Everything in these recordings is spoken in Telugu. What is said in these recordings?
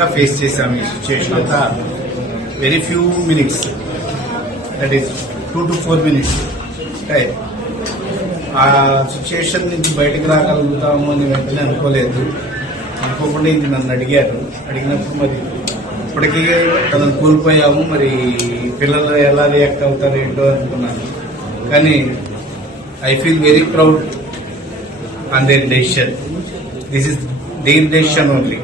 గా ఫేస్ చేశాము ఈ సిచ్యువేషన్ అంతా. Very few minutes, that is 2 to 4 minutes time. ఆ సిచ్యువేషన్ నుంచి బయటకు రాగలుగుతాము అని వెంటనే అనుకోకుండా ఇది నన్ను అడిగినప్పుడు మరి ఇప్పటికీ తనను కోల్పోయాము, మరి పిల్లలు ఎలా రియాక్ట్ అవుతారు ఏంటో అనుకున్నాను. కానీ I feel very proud on their decision. This is their decision only.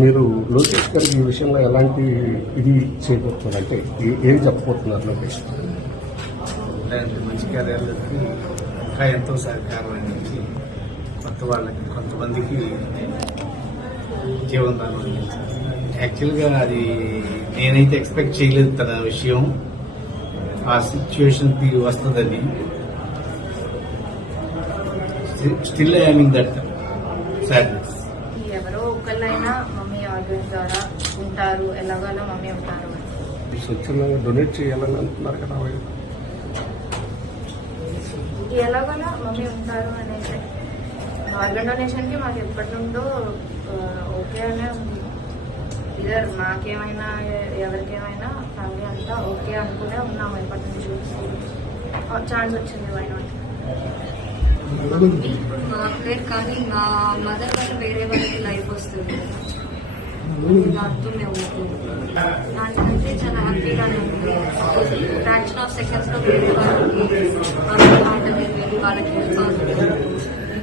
మీరు లోకేష్ గారికి ఈ విషయంలో ఎలాంటి ఇది చేయబోతున్నారు, అంటే ఏం చెప్పబోతున్నారు లోకేష్? ఇలాంటి మంచి కార్యాలకి ఇంకా ఎంతో సహకారం అందించి కొంతమందికి జీవనదానం అందించారు. యాక్చువల్గా అది నేనైతే ఎక్స్పెక్ట్ చేయలేదు తన విషయం ఆ సిచ్యువేషన్కి వస్తుందని. Still I mean that sadness. ఎవరో ఒకళ్ళైనా మమ్మీ ఆర్గన్స్ ద్వారా ఉంటారు, ఎలాగైనా మమ్మీ ఉంటారు. స్వచ్ఛందంగా డొనేట్ చేయాలని అంటున్నారు కదా, ఎలాగైనా మమ్మీ ఉంటారు అనేది ఆర్గన్ డొనేషన్ కి మాకు ఎప్పటి నుండో ఓకే అనే ఉంది. ఇదర్ మాకేమైనా ఎవరికేమైనా ఫ్యామిలీ అంతా ఓకే అనుకునే ఉన్నాము ఎప్పటి నుంచి. ఛాన్స్ వచ్చింది వై నాట్. ఇప్పుడు మాకు లేదు కానీ మా మదర్ వల్ల వేరే వాళ్ళకి లైఫ్ వస్తుంది, దాంతో మేము దానికంటే చాలా హ్యాపీగానే ఉంది. ఫ్రాక్షన్ ఆఫ్ సెకండ్స్ లో వేరే వాళ్ళకి వెళ్ళి వాళ్ళకి హెల్ప్ అవుతుంది.